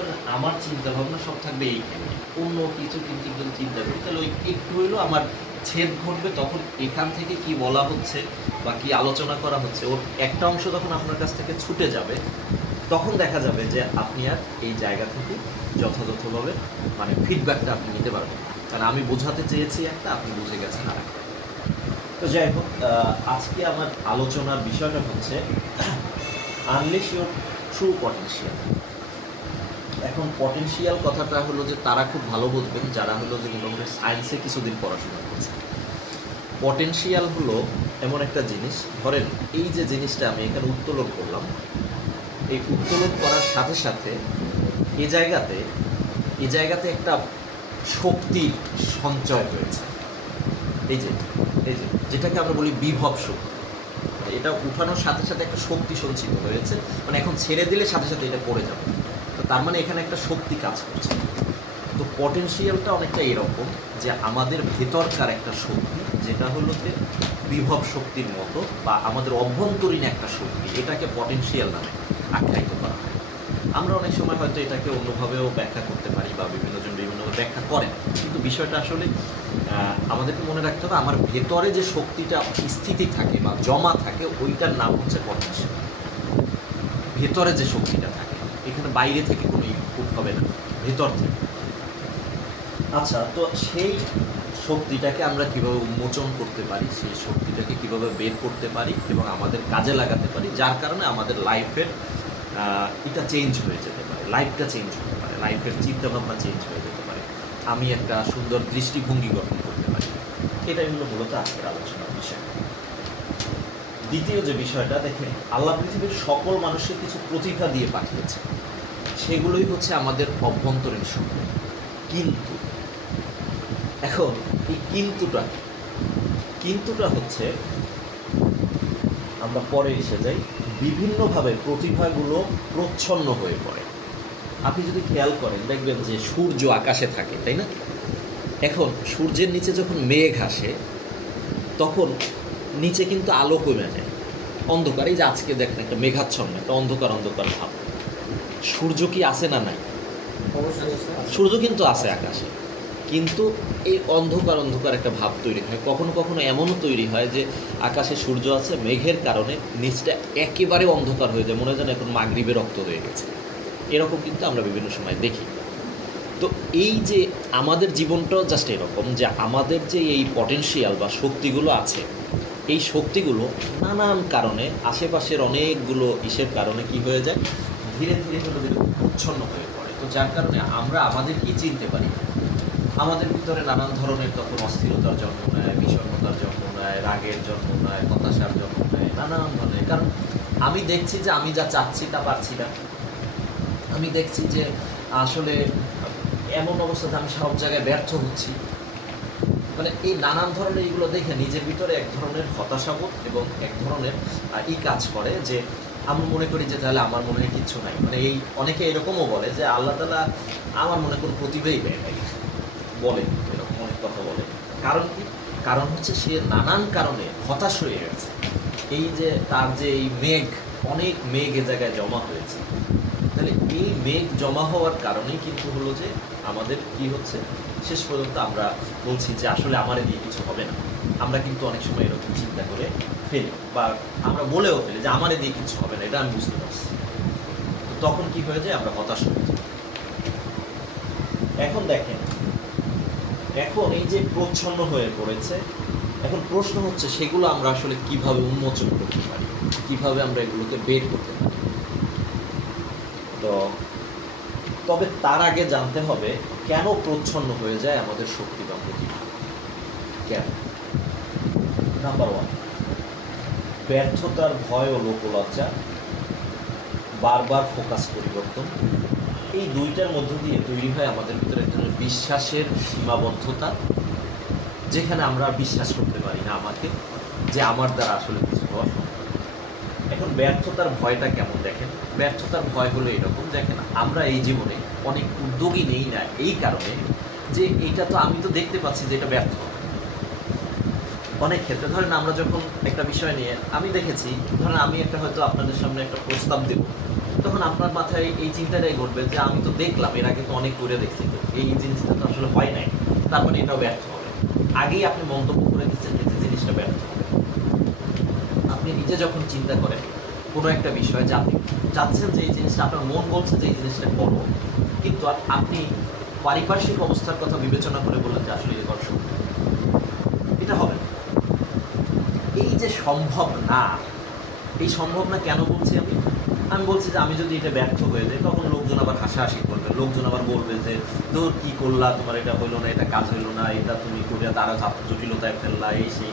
করেন আমার চিন্তা ভাবনা সব থাকবে এইখানে, অন্য কিছু কিন্তু যদি চিন্তা করি তাহলে ওই একটু হইলেও আমার ছেদ ঘটবে, তখন এখান থেকে কি বলা হচ্ছে বা কি আলোচনা করা হচ্ছে ওর একটা অংশ তখন আপনার কাছ থেকে ছুটে যাবে, তখন দেখা যাবে যে আপনি আর এই জায়গা থেকে যথাযথভাবে মানে ফিডব্যাকটা আপনি নিতে পারবেন, কারণ আমি বোঝাতে চেয়েছি একটা, আপনি বুঝে গেছেন আর একটা। তো যাই হোক, আজকে আমার আলোচনার বিষয়টা হচ্ছে আনলিশ ইউর ট্রু পটেনশিয়াল। এখন পটেনশিয়াল কথাটা হলো যে তারা খুব ভালো বুঝবেন যারা হলো যে মোটামুটি সায়েন্সে কিছুদিন পড়াশোনা করছে। পটেনশিয়াল হলো এমন একটা জিনিস, ধরেন এই যে জিনিসটা আমি এখানে উত্তোলন করলাম, এই উত্তোলন করার সাথে সাথে এ জায়গাতে একটা শক্তির সঞ্চয় হয়েছে। এই যে যেটাকে আমরা বলি বিভব শক্তি, এটা উঠানোর সাথে সাথে একটা শক্তি সঞ্চিত হয়েছে, মানে এখন ছেড়ে দিলে সাথে সাথে এটা পড়ে যাবে, তো তার মানে এখানে একটা শক্তি কাজ করছে। তো পটেনশিয়ালটা অনেকটা এরকম যে আমাদের ভেতরকার একটা শক্তি, যেটা হলো যে বিভব শক্তির মতো বা আমাদের অভ্যন্তরীণ একটা শক্তি, এটাকে পটেনশিয়াল নামে আখ্যায়িত করা হয়। আমরা অনেক সময় হয়তো এটাকে অন্যভাবেও ব্যাখ্যা করতে পারি বা বিভিন্নজন বিভিন্নভাবে ব্যাখ্যা করেন, কিন্তু বিষয়টা আসলে আমাদেরকে মনে রাখতে হবে আমার ভেতরে যে শক্তিটা স্থিতি থাকে বা জমা থাকে ওইটার নাম হচ্ছে পটেনশিয়াল। ভেতরে যে শক্তিটা থাকে, এখানে বাইরে থেকে কোনো ইনপুট হবে না, ভেতর থেকে। আচ্ছা, তো সেই শক্তিটাকে আমরা কিভাবে উন্মোচন করতে পারি, সেই শক্তিটাকে কিভাবে বের করতে পারি এবং আমাদের কাজে লাগাতে পারি, যার কারণে আমাদের লাইফের এটা চেঞ্জ হয়ে যেতে পারে, লাইফটা চেঞ্জ হতে পারে, লাইফের চিন্তাভাবনা চেঞ্জ হয়ে যেতে পারে, আমি একটা সুন্দর দৃষ্টিভঙ্গি গঠন করতে পারি। এটাই হলো মূলত আজকের আলোচনার বিষয়। দ্বিতীয় যে বিষয়টা দেখেন, আল্লাহ পৃথিবীর সকল মানুষকে কিছু প্রতিভা দিয়ে পাঠিয়েছে, সেগুলোই হচ্ছে আমাদের অভ্যন্তরীণ শক্তি। কিন্তু এখন এই কিন্তুটা হচ্ছে, আমরা পরে এসে যাই, বিভিন্নভাবে প্রতিভাগুলো প্রচ্ছন্ন হয়ে পড়ে। আপনি যদি খেয়াল করেন দেখবেন যে সূর্য আকাশে থাকে, তাই না? এখন সূর্যের নিচে যখন মেঘ আসে তখন নিচে কিন্তু আলো কমে যায়, অন্ধকার। এই যে আজকে দেখেন একটা মেঘাচ্ছন্ন, একটা অন্ধকার ভাব। সূর্য কি আছে না নাই? সূর্য কিন্তু আছে আকাশে, কিন্তু এই অন্ধকার একটা ভাব তৈরি হয়। কখনো কখনো এমনও তৈরি হয় যে আকাশে সূর্য আছে, মেঘের কারণে নিচটা একেবারে অন্ধকার হয়ে যায়, মনে হয় যেন এখন মাগরিবে রক্ত হয়ে গেছে। এরকম কিন্তু আমরা বিভিন্ন সময় দেখি। তো এই যে আমাদের জীবনটাও জাস্ট এরকম, যে আমাদের যে এই পটেনশিয়াল বা শক্তিগুলো আছে, এই শক্তিগুলো নানান কারণে আশেপাশের অনেকগুলো কারণে কি হয়ে যায়, ধীরে ধীরে উচ্ছন্ন হয়ে পড়ে। তো যার কারণে আমরা আমাদেরকেই চিনতে পারি না। আমাদের ভিতরে নানান ধরনের তখন অস্থিরতার জন্ম নেয়, বিষণ্ণতার জন্ম নেয়, রাগের জন্ম নেয়, হতাশার জন্ম নেয়, নানান ধরনের। কারণ আমি দেখছি যে আমি যা চাচ্ছি তা পারছি না, আমি দেখছি যে আসলে এমন অবস্থাতে আমি সব জায়গায় ব্যর্থ হচ্ছি। মানে এই নানান ধরনের এইগুলো দেখে নিজের ভিতরে এক ধরনের হতাশাবোধ এবং এক ধরনের কাজ করে, যে আমি মনে করি যে তাহলে আমার মনে হয় কিচ্ছু নাই। মানে এই অনেকে এরকমও বলে যে আল্লাহ তাআলা আমার মনে কোনো প্রতিভাই দেয় নাই, বলে এরকম অনেক কথা বলে। কারণ কি? কারণ হচ্ছে সে নানান কারণে হতাশ হয়ে গেছে। এই যে তার যে এই অনেক মেঘ এ জায়গায় জমা হয়েছে, তাহলে এই মেঘ জমা হওয়ার কারণেই কিন্তু হলো যে আমাদের কি হচ্ছে, শেষ পর্যন্ত আমরা বলছি যে আসলে আমারে দিয়ে কিছু হবে না। আমরা কিন্তু অনেক সময় এরকম চিন্তা করে ফেলি বা আমরা বলেও ফেলি যে আমারে দিয়ে কিছু হবে না, এটা আমি বুঝতে পারছি। তখন কি হয়ে যায়, আমরা হতাশ হয়ে যাই। এখন দেখেন, এখন এই যে প্রচ্ছন্ন হয়ে পড়েছে, এখন প্রশ্ন হচ্ছে সেগুলো আমরা আসলে কিভাবে উন্মোচন করতে পারি, কিভাবে আমরা এগুলোকে বের করতে পারি। তো তবে তার আগে জানতে হবে কেন প্রচ্ছন্ন হয়ে যায় আমাদের শক্তি বা প্রতিভা। কেন? নাম্বার 1, ব্যর্থতার ভয় ও লোকলজ্জা, বারবার ফোকাস পরিবর্তন, এই দুইটার মধ্য দিয়ে তৈরি হয় আমাদের ভিতরে এক ধরনের বিশ্বাসের সীমাবদ্ধতা, যেখানে আমরা বিশ্বাস করতে পারি না আমাকে, যে আমার দ্বারা আসলে কিছু হওয়া সম্ভব। এখন ব্যর্থতার ভয়টা কেমন দেখেন, ব্যর্থতার ভয় হলো এরকম, দেখেন আমরা এই জীবনে অনেক উদ্যোগী নেই না এই কারণে যে এইটা তো আমি তো দেখতে পাচ্ছি যে এটা ব্যর্থ। অনেক ক্ষেত্রে ধরেন আমরা যখন একটা বিষয় নিয়ে, আমি দেখেছি, ধরেন আমি একটা হয়তো আপনাদের সামনে একটা প্রস্তাব দেব, তখন আপনার মাথায় এই চিন্তাটাই ঘটবে যে আমি তো দেখলাম, এর আগে তো অনেক করে দেখছি, তো এই জিনিসটা তো আসলে হয় নাই, তার মানে এটাও ব্যর্থ হবে। আগেই আপনি মন্তব্য করে দিচ্ছেন যে জিনিসটা ব্যর্থ হবে। আপনি নিজে যখন চিন্তা করেন কোনো একটা বিষয় যে আপনি চাচ্ছেন যে এই জিনিসটা, আপনার মন বলছে যে এই জিনিসটা করো, কিন্তু আপনি পারিপার্শ্বিক অবস্থার কথা বিবেচনা করে বললেন যে আসলে এটা করা সম্ভব, এটা হবে না। এই যে সম্ভব না, এই সম্ভব না কেন বলছি আমি? আমি বলছি যে আমি যদি এটা ব্যর্থ হয়ে যাই, তখন লোকজন আবার হাসাহাসি করবে, লোকজন আবার বলবে যে তোর কি করলা, তোমার এটা হইলো না, এটা কাজ হইলো না, এটা তুমি করিয়া তারা জটিলতায় ফেললা, এই সেই।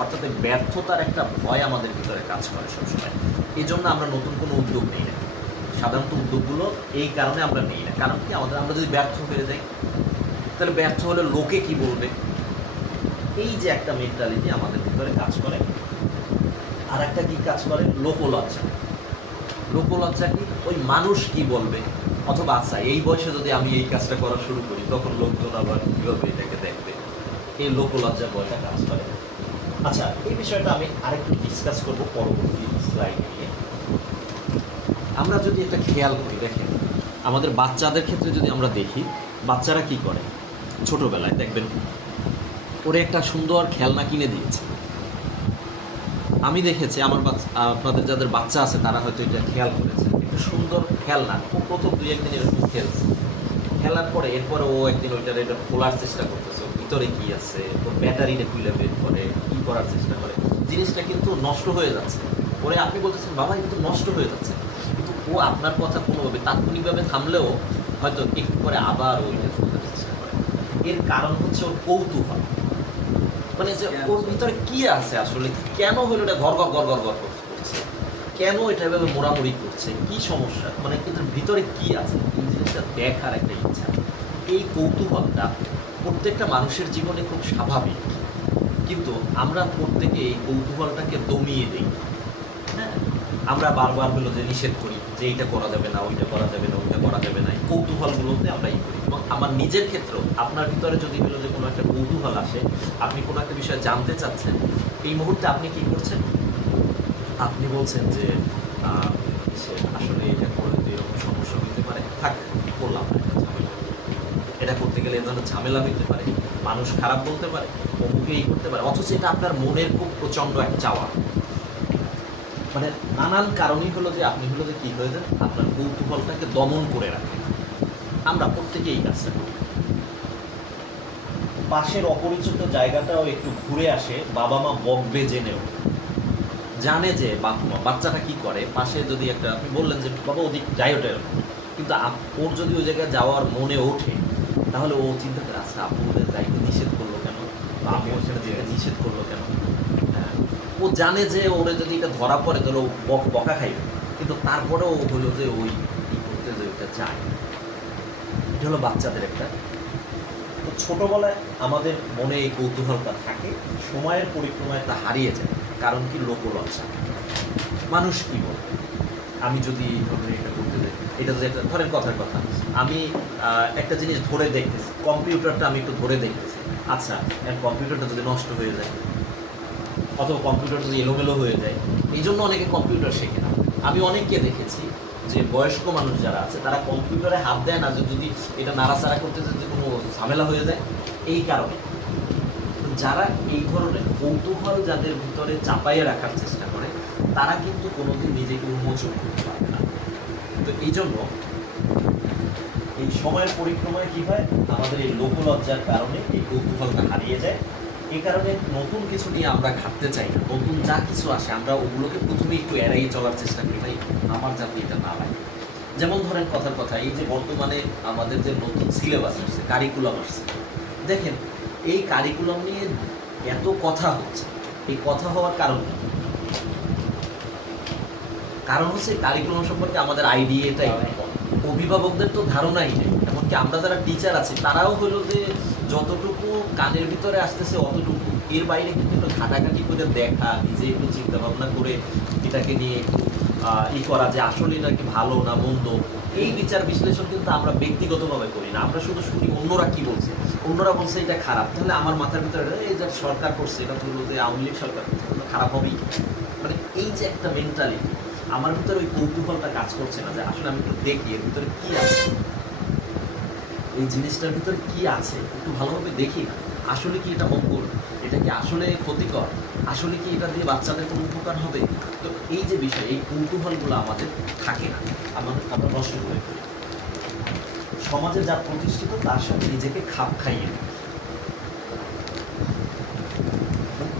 অর্থাৎ ব্যর্থতার একটা ভয় আমাদের ভিতরে কাজ করে সবসময়। এই জন্য আমরা নতুন কোনো উদ্যোগ নেই না। সাধারণত উদ্যোগগুলো এই কারণে আমরা নেই না, কারণ কি আমরা যদি ব্যর্থ হয়ে যাই, তাহলে ব্যর্থ হলে লোকে কি বলবে, এই যে একটা মেন্টালিটি আমাদের ভিতরে কাজ করে। আর একটা কি কাজ করে? লোকলজ্জা। লোকলজ্জা কি? ওই মানুষ কি বলবে, অথবা আচ্ছা এই বয়সে যদি আমি এই কাজটা করা শুরু করি, তখন লোকজন আবার কীভাবে এটাকে দেখবে, এই লোকলজ্জা বয়টা কাজ করে। আচ্ছা, এই বিষয়টা আমি আরেকটু ডিসকাস করবো পরবর্তী স্লাইডে নিয়ে। আমরা যদি এটা খেয়াল করি, দেখেন আমাদের বাচ্চাদের ক্ষেত্রে যদি আমরা দেখি, বাচ্চারা কি করে, ছোটোবেলায় দেখবেন ওরে একটা সুন্দর খেলনা কিনে দিয়েছে। আমি দেখেছি আমার আপনাদের যাদের বাচ্চা আছে তারা হয়তো এটা খেয়াল করেছে, একটা সুন্দর খেলনা, ও প্রথম 2-1 দিন এরকম খেলছে, খেলার পরে এরপরে ও একদিন এটা খোলার চেষ্টা করতেছে, ওর ভিতরে কী আছে, ওর ব্যাটারিটা খুলে বের করে কী করার চেষ্টা করে, জিনিসটা কিন্তু নষ্ট হয়ে যাচ্ছে। পরে আপনি বলতেছেন বাবা এটা তো নষ্ট হয়ে যাচ্ছে, কিন্তু ও আপনার কথা কোনোভাবে তাৎক্ষণিকভাবে থামলেও হয়তো একটু পরে আবার ওইটা খোলার চেষ্টা করে। এর কারণ হচ্ছে ওর কৌতূহল, মানে যে ওর ভিতরে কি আছে আসলে, কেন হলো এটা ঘর ঘর ঘর ঘর ঘর করছে, কেন এটা এভাবে মোড়ামুড়ি করছে, কি সমস্যা, মানে কিন্তু ভিতরে কি আছে, এই জিনিসটা দেখার একটা ইচ্ছা। এই কৌতূহলটা প্রত্যেকটা মানুষের জীবনে খুব স্বাভাবিক, কিন্তু আমরা প্রত্যেকে এই কৌতূহলটাকে দমিয়ে দিই। হ্যাঁ, আমরা বারবার হলো যে নিষেধ করি যে এইটা করা যাবে না, ওইটা করা যাবে না, ওইটা করা যাবে না, এই কৌতূহলগুলোতে আমরা ই করি। এবং আমার নিজের ক্ষেত্রেও আপনার ভিতরে যদি হলো যে কোনো একটা কৌতূহল আসে, আপনি কোনো একটা বিষয় জানতে চাচ্ছেন, এই মুহূর্তে আপনি কি করছেন? আপনি বলছেন যে আসলে এটা করলে তো এরকম সমস্যা হতে পারে, থাক করলাম না, এটা ঝামেলা, এটা করতে গেলে এ ধরনের ঝামেলা হইতে পারে, মানুষ খারাপ বলতে পারে, অমুকে এই করতে পারে, অথচ এটা আপনার মনের খুব প্রচণ্ড এক চাওয়া। মানে নানান কারণই হলো যে আপনি হলো যে কী হয়ে যান, আপনার কৌতূহলটাকে দমন করে রাখেন। আমরা প্রত্যেকেই এই কাজটা করি। পাশের অপরিচিত জায়গাটাও একটু ঘুরে আসে, বাবা মা বকবে জেনেও, জানে যে বাচ্চাটা কি করে, পাশে যদি একটা আপনি বললেন যে বাবা ওদিক যাই ওটা, কিন্তু ওর যদি ওই জায়গায় যাওয়ার মনে ওঠে, তাহলে ও চিন্তা করে আচ্ছা আপু ওদের যাইতে নিষেধ করলো কেন, বা আমি ওখানে যেতে নিষেধ করলো কেন। হ্যাঁ, ও জানে যে ওরে যদি এটা ধরা পড়ে তাহলে ও বকা খাইবে, কিন্তু তারপরেও ও হলো যে ওই ই করতে যে ওইটা চায়। এটা হলো বাচ্চাদের একটা। তো ছোটোবেলায় আমাদের মনে এই কৌতূহলটা থাকে, সময়ের পরিক্রমায় তা হারিয়ে যায়। কারণ কি? লোকলজ্জা। মানুষ কি বলবে, আমি যদি এই ধরনের এটা করতে যাই, এটা যদি একটা ধরেন কথার কথা, আমি একটা জিনিস ধরে দেখতেছি, কম্পিউটারটা আমি একটু ধরে দেখতেছি, আচ্ছা কম্পিউটারটা যদি নষ্ট হয়ে যায়, অথবা কম্পিউটার যদি এলোমেলো হয়ে যায়, এই জন্য অনেকে কম্পিউটার শেখে না। আমি অনেককে দেখেছি যে বয়স্ক মানুষ যারা আছে তারা কম্পিউটারে হাত দেয় না, যে যদি এটা নাড়াচাড়া করতে যদি কোনো ঝামেলা হয়ে যায়, এই কারণে। যারা এই ধরনের কৌতূহল যাদের ভিতরে চাপাইয়ে রাখার চেষ্টা করে, তারা কিন্তু কোনোদিন নিজেকে উন্মোচন করতে পারবে না। তো এই জন্য এই সময়ের পরিক্রমায় কী হয়, আমাদের এই লোকলজ্জার কারণে এই কৌতূহলটা হারিয়ে যায়। এই কারণে নতুন কিছু নিয়ে আমরা ঘাটতে চাই না, নতুন যা কিছু আসে আমরা ওগুলোকে প্রথমে একটু এড়াইয়ে চলার চেষ্টা করি, ভাই আমার যাতে এটা না লাগে। যেমন ধরেন কথার কথা, এই যে বর্তমানে আমাদের যে নতুন সিলেবাস আসছে, কারিকুলাম আসছে, দেখেন এই কারিকুলাম নিয়ে এত কথা হচ্ছে, এই কথা হওয়ার কারণ কি? কারণ হচ্ছে কারিকুলাম সম্পর্কে আমাদের আইডিয়া এটাই, অভিভাবকদের তো ধারণাই নেই। এমনকি আমরা যারা টিচার আছি তারাও হলো যে যতটুকু কানের ভিতরে আসতেছে অতটুকু, এর বাইরে কিন্তু একটু ঘাটাঘাটি করে দেখা, নিজে একটু চিন্তা ভাবনা করে এটাকে নিয়ে একটু ই করা যে আসলে এটা কি ভালো না মন্দ, এই বিচার বিশ্লেষণ কিন্তু আমরা ব্যক্তিগতভাবে করি না। আমরা শুধু শুনি অন্যরা কি বলছে, অন্যরা বলছে এটা খারাপ, তাহলে আমার মাথার ভিতরে এই যে সরকার করছে, এটা তো যে আওয়ামী লীগ সরকার করছে, খারাপ হবেই। মানে এই যে একটা মেন্টালিটি, আমার ভিতরে ওই কৌতূহলটা কাজ করছে না যে আসলে আমি একটু দেখি এর ভিতরে কি আছে, এই জিনিসটার ভিতরে কি আছে একটু ভালোভাবে দেখি না, আসলে কি এটা মঙ্গল, এটা কি আসলে ক্ষতিকর, আসলে কি এটা দিয়ে বাচ্চাদের কোনো উপকার হবে। তো এই যে বিষয়, এই কৌতূহলগুলো আমাদের থাকে না, আমরা নষ্ট করে ফেলি। সমাজে যা প্রতিষ্ঠিত তার সাথে নিজেকে খাপ খাইয়ে নিই।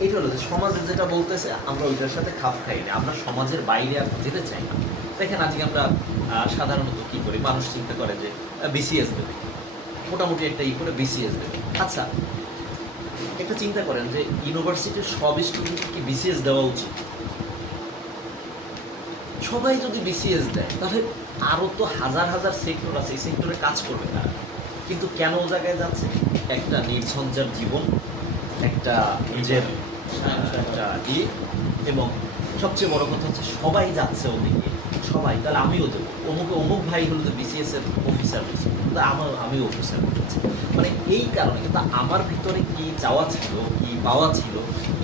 এটা হলো যে সমাজে যেটা বলতেছে আমরা ওইটার সাথে খাপ খাই না, আমরা সমাজের বাইরে আর যেতে চাই না। দেখেন আজকে আমরা সাধারণত কি করি, মানুষ চিন্তা করে যে বিসিএস দেবে, মোটামুটি একটা করে বিসিএস দেবে। আচ্ছা একটা চিন্তা করেন যে ইউনিভার্সিটির সব স্টুডেন্টকে কি বিসিএস দেওয়া উচিত? সবাই যদি বিসিএস দেয় তাহলে আরও তো হাজার হাজার সেক্টর আছে, এই সেক্টরে কাজ করবে তারা। কিন্তু কেন ও জায়গায় যাচ্ছে? একটা নির্ঝঞ্ঝাট জীবন, একটা নিজের একটা এবং সবচেয়ে বড় কথা হচ্ছে সবাই যাচ্ছে ওদিকে, সবাই, তাহলে আমিও দেবো। অমুক ভাই হলো যে বিসিএস এর অফিসার হয়েছে, কিন্তু আমিও অফিসার হচ্ছে। মানে এই কারণে কিন্তু আমার ভিতরে কি চাওয়া ছিল, কি পাওয়া ছিল,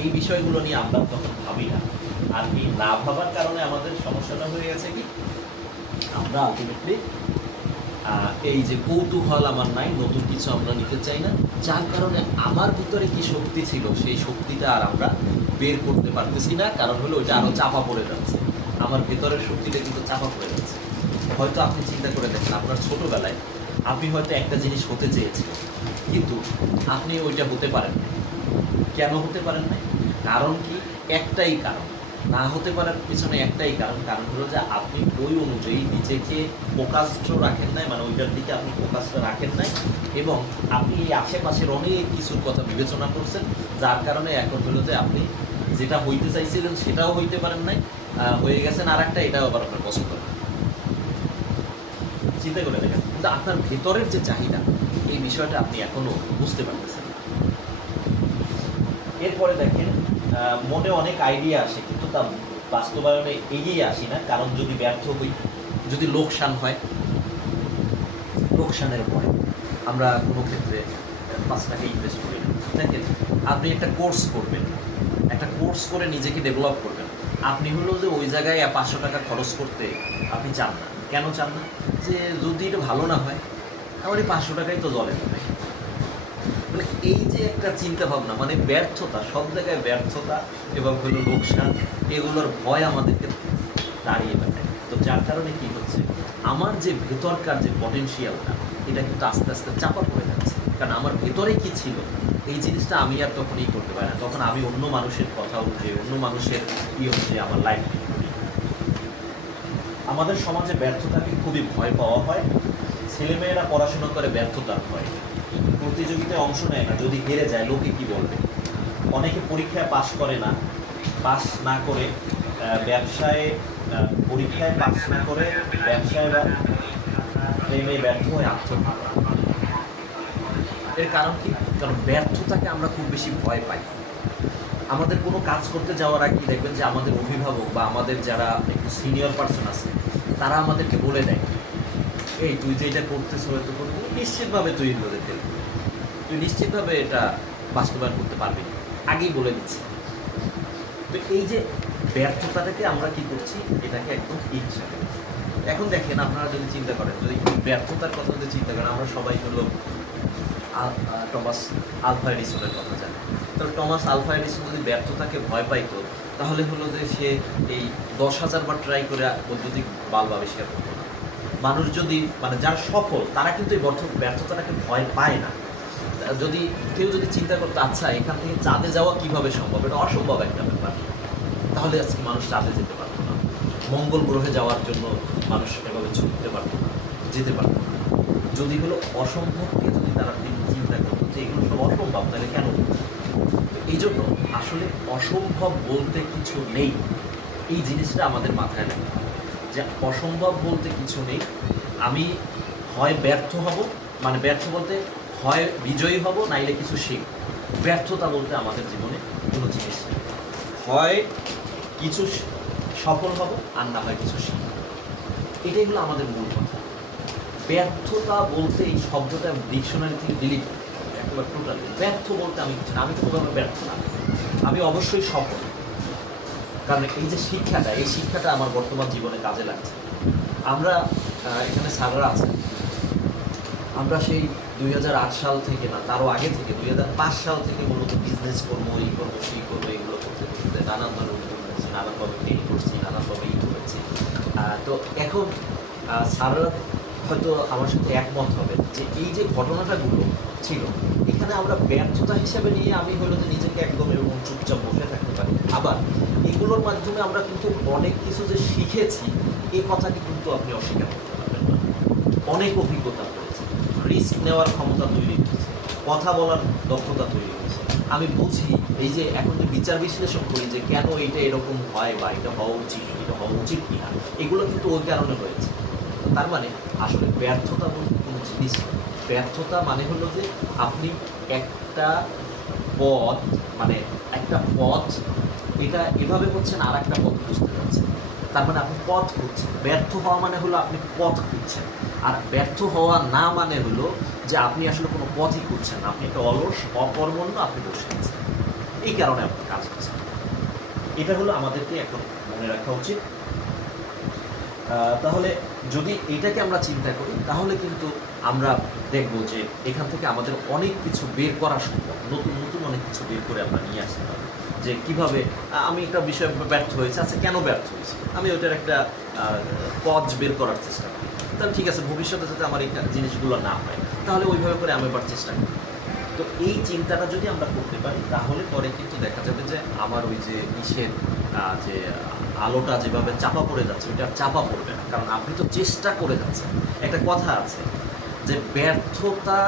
এই বিষয়গুলো নিয়ে আমরা তখন ভাবি না। আর এই না ভাবার কারণে আমাদের সমস্যাটা হয়ে গেছে কি, আমরা আলটিমেটলি এই যে কৌতূহল আমার নাই, নতুন কিছু আমরা নিতে চাই না, যার কারণে আমার ভিতরে কি শক্তি ছিল সেই শক্তিটা আর আমরা বের করতে পারতেছি না। কারণ হলো ওইটা আরও চাপা পড়ে যাচ্ছে, আমার ভেতরের শক্তিটা কিন্তু চাপা পড়ে যাচ্ছে। হয়তো আপনি চিন্তা করে দেখেন আপনার ছোটোবেলায় আপনি হয়তো একটা জিনিস হতে চেয়েছিলেন, কিন্তু আপনি ওইটা হতে পারেন না। কেন হতে পারেন না? কারণ কি? একটাই কারণ, না হতে পারার পিছনে একটাই কারণ হলো যে আপনি ওই অনুযায়ী নিজেকে ফোকাসড রাখেন নাই, মানে ওইটার দিকে আপনি ফোকাসটা রাখেন নাই, এবং আপনি এই আশেপাশের অনেক কিছুর কথা বিবেচনা করছেন, যার কারণে এখন হলো যে আপনি যেটা হইতে চাইছিলেন সেটাও হইতে পারেন নাই, হয়ে গেছেন আর একটা, এটাও আবার আপনার পছন্দ না। চিন্তা করে দেখেন, কিন্তু আপনার ভেতরের যে চাহিদা, এই বিষয়টা আপনি এখনো বুঝতে পারতেছেন। এরপরে দেখেন মনে অনেক আইডিয়া আসে, কিন্তু তা বাস্তবায়নে এগিয়ে আসি না, কারণ যদি ব্যর্থ হই, যদি লোকসান হয়, লোকসানের পরে আমরা কোনো ক্ষেত্রে 5 টাকা ইনভেস্ট করি না। দেখেন আপনি একটা কোর্স করবেন, একটা কোর্স করে নিজেকে ডেভেলপ করবেন, আপনি হলো যে ওই জায়গায় 500 টাকা খরচ করতে আপনি চান না। কেন চান না? যে যদি এটা ভালো না হয় আমার এই 500 টাকাই তো জলে যাবে। মানে এই যে একটা চিন্তা ভাবনা, মানে ব্যর্থতা, সব জায়গায় ব্যর্থতা এবং হলো লোকসান, এগুলোর ভয় আমাদেরকে দাঁড়িয়ে ফেলে। তো যার কারণে কি হচ্ছে, আমার যে ভেতরকার যে পটেনশিয়ালটা, এটা কিন্তু আস্তে আস্তে চাপা পড়ে যাচ্ছে। কারণ আমার ভেতরে কি ছিল এই জিনিসটা আমি আর তখনই করতে পারি না, তখন আমি অন্য মানুষের কথা অনুযায়ী, অন্য মানুষের অনুযায়ী আমার লাইফ করি। আমাদের সমাজে ব্যর্থতাকে খুবই ভয় পাওয়া হয়। ছেলেমেয়েরা পড়াশোনা করে ব্যর্থতার ভয়, প্রতিযোগিতায় অংশ নেয় না, যদি হেরে যায় লোকে কি বলবে। অনেকে পরীক্ষায় পাশ করে না, পাশ না করে ব্যবসায়, পরীক্ষায় পাশ না করে ব্যবসায় বা প্রেমে ব্যর্থ হয়ে আত্মহত্যা। এর কারণ কি? কারণ ব্যর্থতাকে আমরা খুব বেশি ভয় পাই। আমাদের কোনো কাজ করতে যাওয়ার আগে দেখবেন যে আমাদের অভিভাবক বা আমাদের যারা একটু সিনিয়র পার্সন আছে, তারা আমাদেরকে বলে দেয়, এই তুই যে এটা করতেছ হয়তো করবি, নিশ্চিতভাবে তুই বলে ফেলবি, তুই নিশ্চিতভাবে এটা বাস্তবায়ন করতে পারবি, আগেই বলে দিচ্ছি। তো এই যে ব্যর্থতাটাকে আমরা কি করছি, এটাকে একদম ইচ্ছা করি। এখন দেখেন আপনারা যদি চিন্তা করেন, যদি ব্যর্থতার কথা যদি চিন্তা করেন, আমরা সবাই হলো টমাস আলভা এডিসনের কথা জানি। তাহলে টমাস আলভা এডিসন যদি ব্যর্থতাকে ভয় পাইতো, তাহলে হলো যে সে এই 10,000 বার ট্রাই করে বৈদ্যুতিক বাল্ব আবিষ্কার করতো না। মানুষ যদি, মানে যারা সফল, তারা কিন্তু এই ব্যর্থতাটাকে ভয় পায় না। যদি কেউ যদি চিন্তা করতো আচ্ছা এখান থেকে চাঁদে যাওয়া কিভাবে সম্ভব, এটা অসম্ভব একটা ব্যাপার, তাহলে আজকে মানুষ চাঁদে যেতে পারতো না। মঙ্গল গ্রহে যাওয়ার জন্য মানুষ এভাবে ছুটতে পারতো না, যেতে পারতো না। যদি হলো অসম্ভবকে যদি তারা চিন্তা করতো যে এগুলো সব অসম্ভব, তাহলে কেন? এই জন্য আসলে অসম্ভব বলতে কিছু নেই, এই জিনিসটা আমাদের মাথায় রাখতে হবে যে অসম্ভব বলতে কিছু নেই। আমি হয় ব্যর্থ হব, মানে ব্যর্থ বলতে হয় বিজয়ী হব, নাইলে কিছু শিখব। ব্যর্থতা বলতে আমাদের জীবনে কোনো জিনিস নেই, হয় কিছু সফল হব আর না হয় কিছু শিখব। এটাই হলো আমাদের মূল কথা। ব্যর্থতা বলতে এই শব্দটা ডিকশনারি থেকে ডিলিট একবার টোটালি। ব্যর্থ বলতে আমি কিছু না, আমি তো কোনোভাবে ব্যর্থ না, আমি অবশ্যই সফল। কারণ এই যে শিক্ষাটা, এই শিক্ষাটা আমার বর্তমান জীবনে কাজে লাগছে। আমরা এখানে স্যাররা আছেন, আমরা সেই 2008 সাল থেকে না, তারও আগে থেকে 2005 সাল থেকে মূলত বিজনেস করবো, এই করবো, সেই করবো, এগুলো করতে করতে নানান ধরনের উদ্যোগ নিয়েছি, নানানভাবে পেই করছি, নানানভাবে ই করেছি। তো এখন স্যাররা হয়তো আমার সাথে একমত হবে যে এই যে ঘটনাটাগুলো ছিল, এখানে আমরা ব্যর্থতা হিসেবে নিয়ে আমি হলো যে নিজেকে একদম এরকম চুপচাপ বসে থাকতে পারি। আবার এগুলোর মাধ্যমে আমরা কিন্তু অনেক কিছু যে শিখেছি, এই কথাটি কিন্তু আপনি অস্বীকার করতে পারবেন না। অনেক অভিজ্ঞতা করেছি, রিস্ক নেওয়ার ক্ষমতা তৈরি হয়েছে, কথা বলার দক্ষতা তৈরি হয়েছে। আমি বুঝি এই যে এখন যে বিচার বিশ্লেষণ করি যে কেন এইটা এরকম হয় বা এটা হওয়া উচিত, এটা হওয়া উচিত কিনা, এগুলো কিন্তু ওই কারণে হয়েছে। তার মানে আসলে ব্যর্থতা বলতে কোনো জিনিস না। ব্যর্থতা মানে হলো যে আপনি একটা পথ, মানে একটা পথ এটা এভাবে করছেন, আর একটা পথ বুঝতে পারছেন, তার মানে আপনি পথ খুঁজছেন। ব্যর্থ হওয়া মানে হলো আপনি পথ খুঁজছেন, আর ব্যর্থ হওয়া না মানে হলো যে আপনি আসলে কোনো পথই খুঁজছেন না, আপনি একটা অলস অকর্মণ্য, আপনি বসে আছেন, এই কারণে আপনার কাজ হচ্ছে। এটা হলো আমাদেরকে এখন মনে রাখা উচিত। তাহলে যদি এটাকে আমরা চিন্তা করি, তাহলে কিন্তু আমরা দেখব যে এখান থেকে আমাদের অনেক কিছু বের করা সম্ভব, নতুন নতুন অনেক কিছু বের করে আমরা নিয়ে আসতে পারবো। যে কীভাবে আমি একটা বিষয়ে ব্যর্থ হয়েছে, আচ্ছা কেন ব্যর্থ হয়েছে, আমি ওটার একটা পথ বের করার চেষ্টা করি। তাহলে ঠিক আছে, ভবিষ্যতে যাতে আমার এই জিনিসগুলো না হয়, তাহলে ওইভাবে করে আমি এবার চেষ্টা করি। তো এই চিন্তাটা যদি আমরা করতে পারি, তাহলে পরে কিন্তু দেখা যাবে যে আমার ওই যে ইসের যে আলোটা যেভাবে চাপা পড়ে যাচ্ছে, ওইটা চাপা পড়বে না, কারণ আপনি তো চেষ্টা করে যাচ্ছেন। একটা কথা আছে যে ব্যর্থতা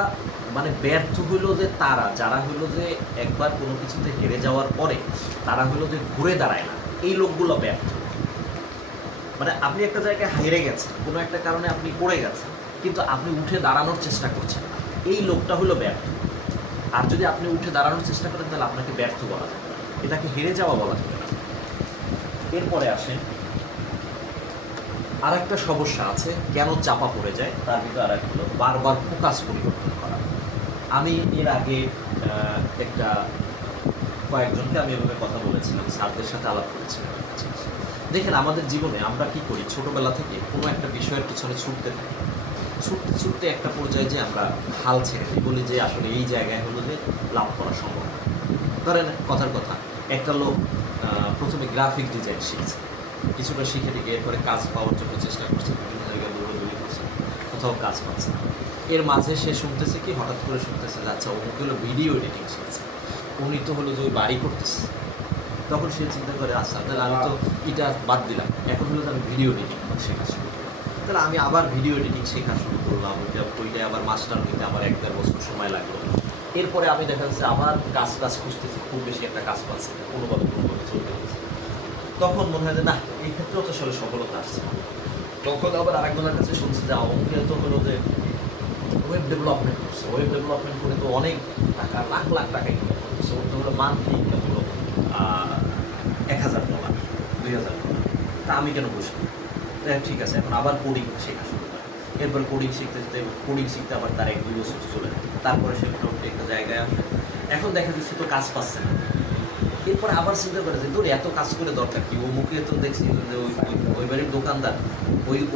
মানে ব্যর্থ হইল যে তারা, যারা হইল যে একবার কোনো কিছুতে হেরে যাওয়ার পরে তারা হইল যে ঘুরে দাঁড়ায় না, এই লোকগুলো ব্যর্থ। মানে আপনি একটা জায়গায় হেরে গেছেন, কোনো একটা কারণে আপনি পড়ে গেছেন, কিন্তু আপনি উঠে দাঁড়ানোর চেষ্টা করছেন না, এই লোকটা হলো ব্যর্থ। আর যদি আপনি উঠে দাঁড়ানোর চেষ্টা করেন, তাহলে আপনাকে ব্যর্থ বলা যাবে না, এটাকে হেরে যাওয়া বলা যাবে না। এরপরে আসেন আর একটা সমস্যা আছে, কেন চাপা পড়ে যায়, তার ভিতরে আর একটা হলো বারবার ফোকাস পরিবর্তন করা। আমি এর আগে একটা কয়েকজনকে আমি এভাবে কথা বলেছিলাম, স্যারদের সাথে আলাপ করেছিলাম। দেখেন আমাদের জীবনে আমরা কি করি, ছোটবেলা থেকে কোনো একটা বিষয়ের পিছনে ছুটতে থাকি, ছুটতে ছুটতে একটা পর্যায়ে যে আমরা হাল ছেড়ে দিই, বলি যে আসলে এই জায়গায় হলো যে লাভ করা সম্ভব। ধরেন কথার কথা, একটা লোক প্রথমে গ্রাফিক ডিজাইন শিখছে, কিছুটা শিখে টিকে এরপরে কাজ পাওয়ার জন্য চেষ্টা করছে, বিভিন্ন জায়গায় দৌড়াদৌড়ি করছে, কোথাও কাজ পাচ্ছে না। এর মাঝে সে শুনতেছে কি, হঠাৎ করে শুনতেছে যে আচ্ছা অমুক হলো ভিডিও এডিটিং শিখছে, উনি তো হলো যে ওই বাড়ি করতেছে। তখন সে চিন্তা করে আচ্ছা তাহলে আমি তো এটা বাদ দিলাম, এখন হলো আমি ভিডিও এডিটিং শেখা শুরু করলাম। তাহলে আমি আবার ভিডিও এডিটিং শেখা শুরু করলাম, ওইটা আবার মাস্টার হইতে আমার 1-1.5 বছর সময় লাগলো। এরপরে আমি দেখা যাচ্ছে আবার কাজ খুঁজতেছি, খুব বেশি একটা কাজ পাচ্ছি না, কোনোভাবে চলতে হচ্ছে। তখন মনে হয় যে না, এই ক্ষেত্রেও তো আসলে সফলতা আসছে। তখন আবার আরেকজনের কাছে শুনছি যে অঙ্কে তো হলো যে ওয়েব ডেভেলপমেন্ট করছে, ওয়েব ডেভেলপমেন্ট করে তো অনেক টাকা, লাখ লাখ টাকা ইনকাম করছে, ওর তো হলো মান্থলি ইনকাম হলো $1,000, $2,000। তা আমি কেন বসে? ঠিক আছে, এখন আবার কোডিং শেখা শুরু করে। এরপর কোডিং শিখতে আবার তার 1-2 বছর চলে যায়। তারপরে সে মোটামুটি একটা জায়গায় আসে। এখন দেখা যাচ্ছে তো কাজ পাচ্ছে না। এরপরে আবার চিন্তা করে যে তোর এত কাজ করে দরকার কি, ও মুখে তো দেখছি যে ওই বাড়ির দোকানদার,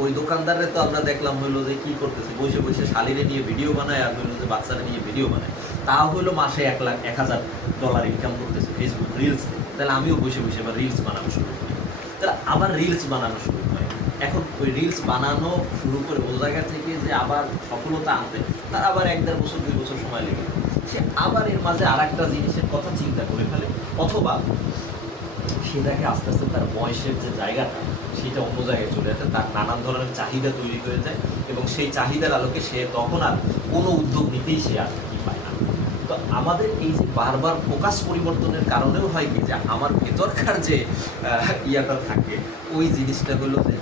ওই দোকানদারে তো আমরা দেখলাম হইলো যে কী করতেছে, বসে বসে শালিরে নিয়ে ভিডিও বানায়, আর হইলো যে বাচ্চারা নিয়ে ভিডিও বানায়, তাও হইলো মাসে $1,000 ইনকাম করতেছে ফেসবুক রিলস। তাহলে আমিও বসে বসে এবার রিলস বানানো শুরু করি। তাহলে আবার রিলস বানানো শুরু হয়। এখন ওই রিলস বানানো শুরু করে ওই জায়গা থেকে যে আবার সফলতা আনতে তার আবার 1-1.5 বছর 2 বছর সময় লেগে যায়। সে আবার এর মাঝে আর একটা জিনিসের কথা চিন্তা করে ফেলে, অথবা সেটাকে আস্তে আস্তে তার বয়সের যে জায়গাটা সেটা অন্য জায়গায় চলে আসে, তার নানান ধরনের চাহিদা তৈরি হয়ে যায়, এবং সেই চাহিদার আলোকে সে তখন আর কোনো উদ্যোগ নিতেই সে আর কি পায় না। তো আমাদের এই যে বারবার ফোকাস পরিবর্তনের কারণেও হয় কি, যে আমার ভেতরকার যে ইয়াটা থাকে, ওই জিনিসটা হলো যে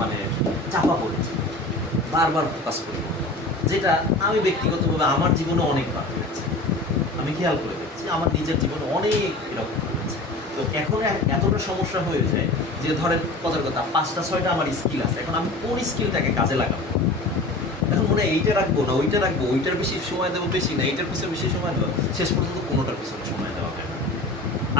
মানে চাপা পড়েছে, বারবার ফোকাস পরিবর্তন, যেটা আমি ব্যক্তিগতভাবে আমার জীবনে অনেকবার হয়েছে। আমি খেয়াল করে দেখছি আমার নিজের জীবনে অনেক এরকম হয়েছে। তো এখন এতটা সমস্যা হয়ে যায় যে ধরেন কথার কথা 5টা-6টা আমার স্কিল আছে, এখন আমি কোন স্কিলটাকে কাজে লাগাবো? এখন মনে হয় এইটা রাখবো না ওইটা রাখবো, ওইটার বেশি সময় দেবো বেশি না, এইটার পিছনে বেশি সময় দেবো, শেষ পর্যন্ত কোনোটার পিছনে সময় দেওয়া হয় না।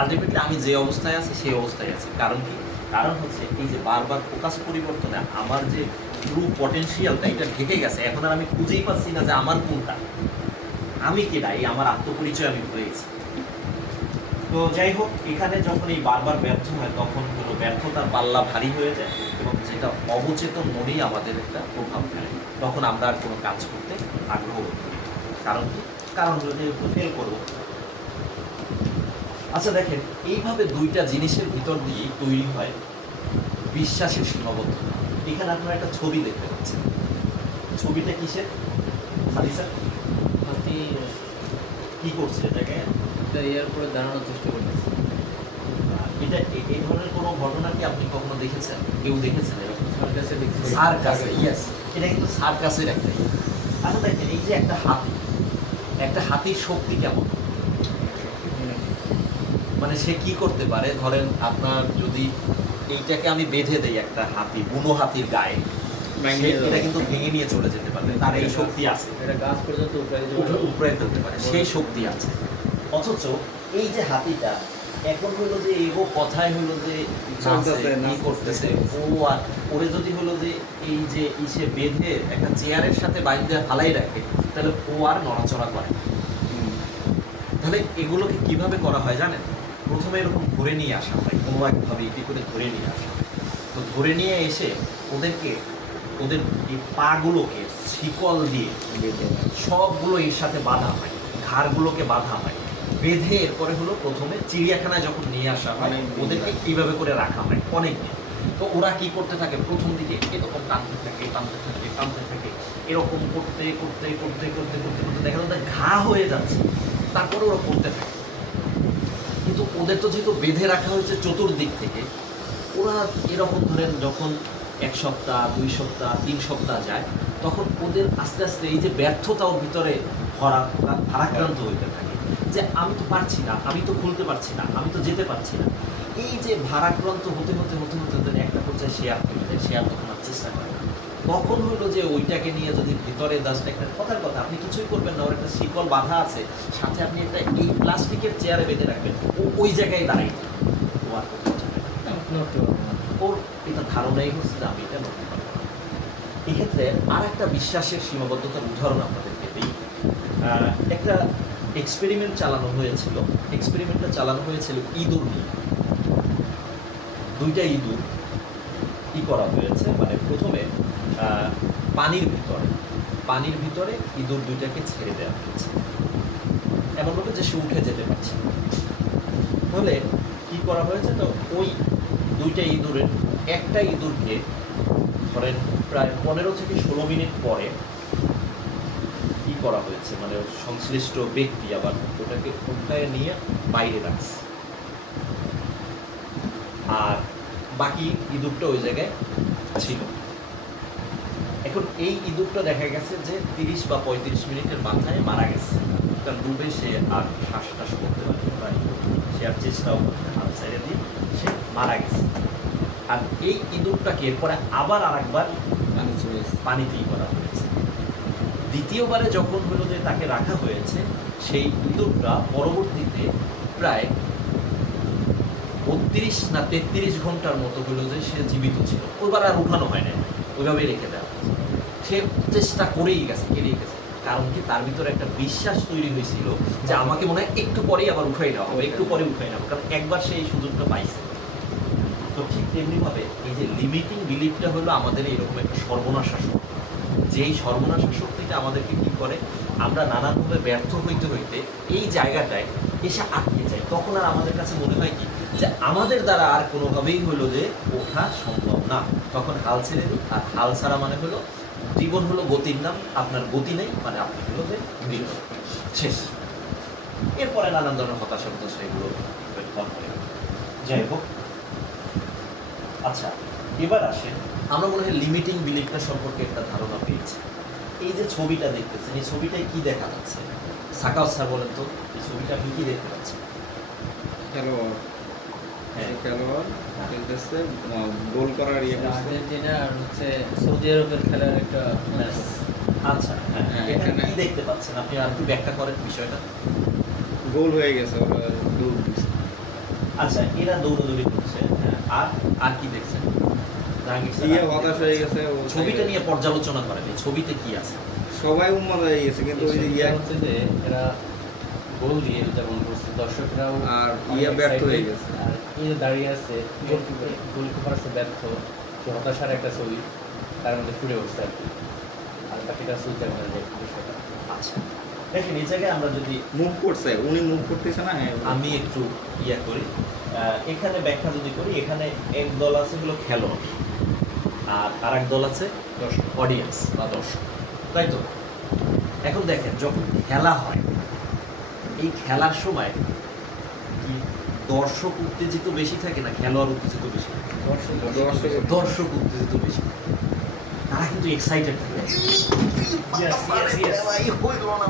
আলটিমেটলি আমি যে অবস্থায় আছি সেই অবস্থায় আছি। কারণ কি? কারণ হচ্ছে এই যে বারবার ফোকাস পরিবর্তনে আমার যে ট্রু পটেনশিয়ালটা এটা ঢেকে গেছে। এখন আর আমি খুঁজেই পাচ্ছি না যে আমার কোনটা, আমি কেডা, এই আমার আত্মপরিচয় আমি ভুলে গেছি। তো যাই হোক, এখানে যখন এই বারবার ব্যর্থ হয় তখন হলো ব্যর্থতার পাল্লা ভারী হয়ে যায় এবং যেটা অবচেতন মনেই আমাদের একটা প্রভাব ফেলে। তখন আমরা আর কোনো কাজ করতে আগ্রহ বোধ করি না। কারণ কি? কারণ হলো যে একটু ফেল করবো। আচ্ছা দেখেন, এইভাবে দুইটা জিনিসের ভিতর দিয়েই তৈরি হয় বিশ্বাসের সীমাবদ্ধতা। এখানে আপনারা একটা ছবি দেখতে পাচ্ছেন। ছবিটা কিসের? খালি স্যার হাতি কি করছে এটাকে? একটা ইয়ার উপরে দাঁড়ানোর চেষ্টা করতেছে। এটা এই ধরনের কোনো ঘটনা কি আপনি কখনো দেখেছেন? কেউ দেখেছেন এরকম? সার্কাসে দেখছি। সার্কাসে, ইয়েস, এটা কিন্তু সার্কাসের একটা। আচ্ছা দেখেন, এই যে একটা হাতি, একটা হাতির শক্তি কেমন? মানে সে কি করতে পারে? ধরেন আপনার যদি এইটাকে আমি বেঁধে দেই একটা হাতি, বুনো হাতির গায়ে, এটা কিন্তু ভেঙে নিয়ে চলে যেতে পারবে, তার এই শক্তি আছে। এটা গাছ পর্যন্ত উপরে তুলতে পারে, সেই শক্তি আছে। অথচ এই যে হাতিটা এখন হলো যে এগো কথায় হলো যে কি করতেছে ও, আর ওরে যদি হলো যে এই যে ইসে বেঁধে একটা চেয়ারের সাথে বাইন্দে হালাই রাখে, তাহলে ও আর নড়াচড়া করে। তাহলে এগুলোকে কিভাবে করা হয় জানেন? প্রথমে এরকম ধরে নিয়ে আসা হয়, কোনো একভাবে এটি করে ধরে নিয়ে আসা হয়। তো ধরে নিয়ে এসে ওদেরকে, ওদের এই পাগুলোকে শিকল দিয়ে সবগুলো এর সাথে বাঁধা হয়, ঘাড়গুলোকে বাঁধা হয়, বেঁধে এরপরে হলো প্রথমে চিড়িয়াখানায় যখন নিয়ে আসা হয় ওদেরকে এইভাবে করে রাখা হয় অনেক দিন। তো ওরা কি করতে থাকে? প্রথম দিকে এরকম টানতে থাকে টানতে থাকে টানতে থাকে, এরকম করতে করতে করতে করতে করতে করতে দেখা যাচ্ছে ঘা হয়ে যাচ্ছে, তারপরে ওরা করতে থাকে। কিন্তু ওদের তো যেহেতু বেঁধে রাখা হয়েছে চতুর্দিক থেকে, ওরা এরকম ধরেন যখন 1 সপ্তাহ 2 সপ্তাহ 3 সপ্তাহ যায়, তখন ওদের আস্তে আস্তে এই যে ব্যর্থতা ওর ভিতরে ভারাক্রান্ত হইতে থাকে যে আমি তো পারছি না, আমি তো খুলতে পারছি না, আমি তো যেতে পারছি না। এই যে ভারাক্রান্ত হতে হতে হতে হতে হতে একটা পর্যায়ে শেয়ার থেকে যায়, শেয়ার তখন আর চেষ্টা করে না। তখন হইলো যে ওইটাকে নিয়ে যদি ভিতরে জাস্ট একটা কথার কথা, আপনি কিছুই করবেন না, ওর একটা শিকল বাঁধা আছে, সাথে আপনি একটা এই প্লাস্টিকের চেয়ারে বেঁধে রাখবেন, ও ওই জায়গায় দাঁড়াই ও আর করতে চায় না। ওর এটা ধারণাই হচ্ছে যে আমি এটা নড়তে পারবো না। এক্ষেত্রে আর একটা বিশ্বাসের সীমাবদ্ধতার উদাহরণ আপনাদেরকে দিই। একটা এক্সপেরিমেন্ট চালানো হয়েছিল। এক্সপেরিমেন্টটা চালানো হয়েছিল ইঁদুর নিয়ে। দুইটা ইঁদুর কি করা হয়েছে, মানে প্রথমে পানির ভিতরে ইঁদুর দুইটাকে ছেড়ে দেওয়া হয়েছে, এমনভাবে যে সে উঠে যেতে পারছে না। তাহলে কি করা হয়েছে? তো ওই দুইটা ইঁদুরের একটা ইঁদুরকে ধরেন প্রায় 15 থেকে 16 মিনিট পরে কি করা হয়েছে, মানে সংশ্লিষ্ট ব্যক্তি আবার ওটাকে উঠায় নিয়ে বাইরে রাখছে, আর বাকি ইঁদুরটা ওই জায়গায় ছিল। এখন এই ইঁদুরটা দেখা গেছে যে 30 বা 35 মিনিটের মাথায় মারা গেছে, কারণ ডুবে সে আর শ্বাস টাস করতে পারে, সে আর চেষ্টাও করতে হাত ছেড়ে দিয়ে সে মারা গেছে। আর এই ইঁদুরটাকে এরপরে আবার আরেকবার পানিতেই করা হয়েছে। দ্বিতীয়বারে যখন হলো যে তাকে রাখা হয়েছে, সেই ইঁদুরটা পরবর্তীতে প্রায় 32 না 33 ঘন্টার মতো হলো যে সে জীবিত ছিল। ওইবার আর উঠানো হয় না, ওইভাবেই রেখে দেওয়া হয়েছে। সে চেষ্টা করেই গেছে, কেড়েই গেছে। কারণ কি? তার ভিতরে একটা বিশ্বাস তৈরি হয়েছিল যে আমাকে মনে হয় একটু পরেই আবার উঠাই নেওয়া হবে, একটু পরে উঠাই নেওয়া হবে, কারণ একবার সে এই সুযোগটা পাইছে। তো ঠিক তেমনিভাবে এই যে লিমিটিং বিলিফটা হলো আমাদের এইরকম একটা সর্বনাশা শক্তি। যেই সর্বনাশা শক্তিটা আমাদেরকে কি করে, আমরা নানানভাবে ব্যর্থ হইতে হইতে এই জায়গাটায় এসে আটকে যায়। তখন আর আমাদের কাছে মনে হয় কি যে আমাদের দ্বারা আর কোনোভাবেই হলো যে ওঠা সম্ভব না। তখন হাল ছেড়ে দিই, আর হাল ছাড়া মানে হলো জীবন হলো গতির নাম, আপনার গতি নেই মানে আপনি হলো যে মৃত, শেষ। এরপরে নানান ধরনের হতাশা হতাশা এগুলো করে। যাই হোক, আচ্ছা এবার আসেন, আমরা মনে হয় লিমিটিং বিলিফটা সম্পর্কে একটা ধারণা পেয়েছি। এই যে ছবিটা দেখতেছেন, এই ছবিটায় কি দেখা যাচ্ছে? সাকাউত স্যার বলেন তো, এই ছবিটা আপনি কি দেখতে পাচ্ছেন? খেলোয়াড় খেলতেছে, গোল করার ইয়ে করছে। আর্জেন্টিনা আর হচ্ছে সৌদি আরবের খেলার একটা ম্যাচ। আচ্ছা, হ্যাঁ, এখানে কি দেখতে পাচ্ছেন আপনি? আর একটু ব্যাখ্যা করেন বিষয়টা। গোল হয়ে গেছে, ওরা গোল দিছে। আচ্ছা, এরা দৌড়াদৌড়ি করছে, হ্যাঁ, আর কি দেখছেন? জাহাঙ্গীর স্যার, ইয়ে আর কি হতাশ দেখছেন? হয়ে গেছে ও ছবিটা নিয়ে পর্যালোচনা করেন, এই ছবিতে কি আছে? সবাই উন্মাদ হয়ে গেছে, কিন্তু ওই যে এটা ইয়া হচ্ছে যে এরা গোল দিয়ে উদযাপন করছে, দর্শকরাও আর অনেক ইয়া ব্যর্থ হয়ে excited। গেছে। আর এই যে দাঁড়িয়ে আছে গোলকিপার আছে ব্যর্থ, সে হতাশার একটা ছবি তার মধ্যে ফুটে উঠছে আর কি। আর বাকিটা হচ্ছে উদযাপনের যে বিষয়টা। আচ্ছা, দেখেন এই জায়গায় আমরা যদি মুভ করছে, উনি মুভ করতেছে না, হ্যাঁ আমি একটু ইয়া করি, এখানে ব্যাখ্যা যদি করি, এখানে এক দল আছে হলো খেলোয়াড়, আর এক দল আছে অডিয়েন্স বা দর্শক, তাই তো? এখন দেখেন যখন খেলা হয়, এই খেলার সময় কি দর্শক উত্তেজিত বেশি থাকে না খেলোয়াড় উত্তেজিত বেশি থাকে? দর্শক দর্শক উত্তেজিত বেশি থাকে। তারা কিন্তু এক্সাইটেড থাকে,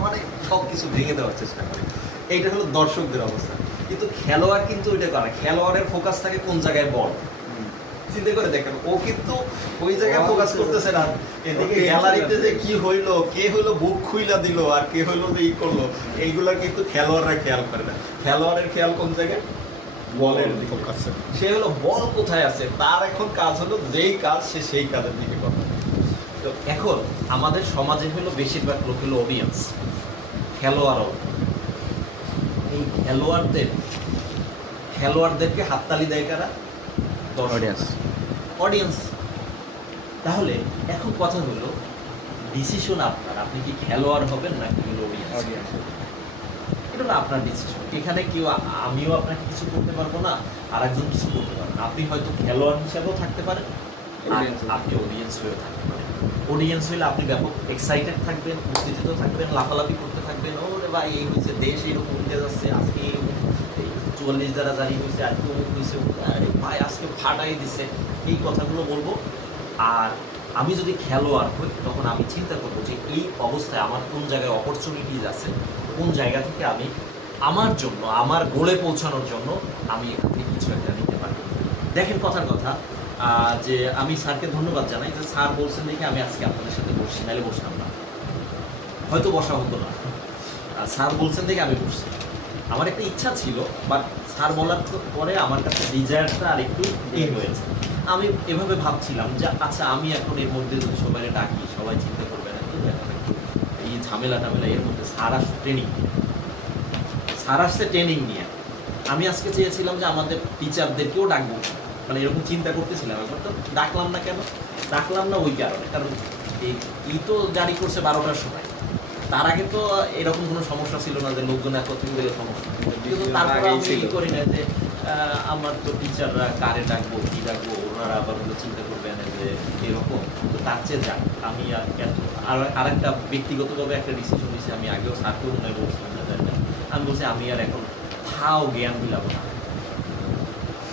মানে সব কিছু ভেঙে দেওয়ার চেষ্টা করে। এইটা হলো দর্শকদের অবস্থা। কিন্তু খেলোয়াড় কিন্তু ওইটা করে, খেলোয়াড়ের ফোকাস থাকে কোন জায়গায় বল। চিন্তা করে দেখেন, ও কিন্তু ওই জায়গায় ফোকাস করতেছে না, এদিকে গ্যালারিতে যে কি হইলো, কে হইলো বুক খুইলা দিল, আর কে হইলো যে ই করলো, এইগুলা কিন্তু খেলোয়াড়রা খেয়াল করে না। খেলোয়াড়ের খেয়াল কোন জায়গায়? বলের দিকে। সে হলো বল কোথায় আছে, তার এখন কাজ হলো যেই কাজ সে সেই কাজের দিকে কথা। তো এখন আমাদের সমাজে হলো বেশিরভাগ লোক হলো অডিয়েন্স, খেলোয়াড়ও। এই খেলোয়াড়দেরকে হাততালি দেয় কারা? অডিয়েন্স। অডিয়েন্স। তাহলে এখন কথা হলো, ডিসিশন আপনার, আপনি কি খেলোয়াড় হবেন নাকি হলো অডিয়েন্স? এটা হলো আপনার ডিসিশন। এখানে কেউ, আমিও আপনাকে কিছু করতে পারবো না, আর একজন কিছু করতে পারবেন না। আপনি হয়তো খেলোয়াড় হিসাবেও থাকতে পারেন, আর আপনি অডিয়েন্স হয়েও থাকতে পারেন। অডিয়েন্স হইলে আপনি ব্যাপক এক্সাইটেড থাকবেন, উত্তেজিত থাকবেন, লাফালাফি করতে থাকবেন, ওরে ভাই এই হয়েছে, দেশ এইরকম উঠে যাচ্ছে, আজকে এইরকম 44 দ্বারা জারি হয়েছে, আজকে অমুক হয়েছে, আরে ভাই আজকে ফাটাই দিছে, এই কথাগুলো বলবো। আর আমি যদি খেলোয়াড় হই, তখন আমি চিন্তা করবো যে এই অবস্থায় আমার কোন জায়গায় অপরচুনিটিজ আছে, কোন জায়গা থেকে আমি আমার জন্য, আমার গোলে পৌঁছানোর জন্য আমি এখান থেকে কিছু একটা নিতে পারি। দেখেন কথার কথা, যে আমি স্যারকে ধন্যবাদ জানাই যে স্যার বলছেন দেখে আমি আজকে আপনাদের সাথে বসছি, নাহলে বসতাম না, হয়তো বসা হতো না। স্যার বলছেন দেখে আমি বসছি। আমার একটা ইচ্ছা ছিল, বাট স্যার বলার পরে আমার কাছে ডিজায়ারটা আর একটু হয়েছে। আমি এভাবে ভাবছিলাম যে আচ্ছা, আমি এখন এর মধ্যে যদি সবাই ডাকি, সবাই চিন্তা করবে না এই ঝামেলা এর মধ্যে স্যার আসছে ট্রেনিং নিয়ে। আমি আজকে চেয়েছিলাম যে আমাদের টিচারদেরকেও ডাকবো, মানে এরকম চিন্তা করতেছিলাম। এবার তো ডাকলাম না, কেন ডাকলাম না? ওই কারণে, কারণ এই তো জারি করছে 12টার সময়, তার আগে তো এরকম কোনো সমস্যা ছিল না যে লোকজন একত্রিত হয়ে সমস্যা। কিন্তু তারপরে আমি করি না যে আমার তো টিচাররা কারে ডাকবো, কী ডাকবো, ওনারা আবার হলো চিন্তা করবেন যে এরকম। তো তার চেয়ে যাক, আমি আর একটা ব্যক্তিগতভাবে একটা ডিসিশন নিয়েছি। আমি আগেও স্যারকেও মনে বলছিলাম না, আমি বলছি আমি আর এখন ফাও জ্ঞান দিলাম না